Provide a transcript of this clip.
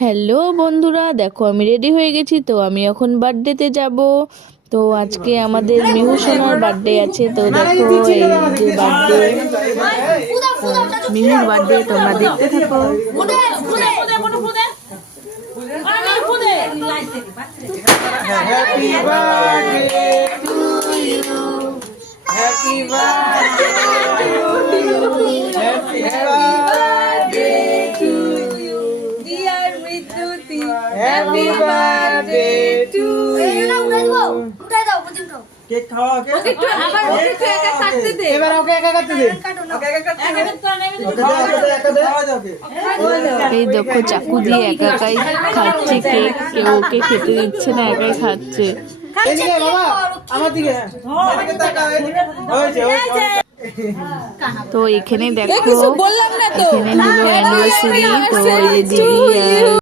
Hello বন্ধুরা, দেখো আমি রেডি হয়ে গেছি। তো আমি এখন বার্থডেতে যাব। তো আজকে আমাদের মিহু সোনার বার্থডে আছে। তো দেখো এই যে বার্থডে, মিহুর বার্থডে, তোমরা দেখতে থাকো। Happy birthday to you, happy birthday to you, happy birthday to you, dear মৃত্যুতি, হ্যাপি বার্থডে টু ইউ। উঠাই দাও পর্যন্ত কেক খাওয়া, ওকে ওকে আবার ওকে একা কাটতে দে। এবার ওকে একা কাটতে দে, ওকে একা কাটতে দে, একা দে, খাওয়া যাবে। এই দেখো চাকু দিয়ে একা একাই খাচ্ছে কেক, কেউ ওকে খেতে দিচ্ছে না, একাই খাচ্ছে। এদিকে বাবা, আমার দিকে, এদিকে তাকাও, হয়েছে হয়েছে। তো এখানে দেখো, এখানে হলো অ্যানিভার্সারি। তো এই যে দিদি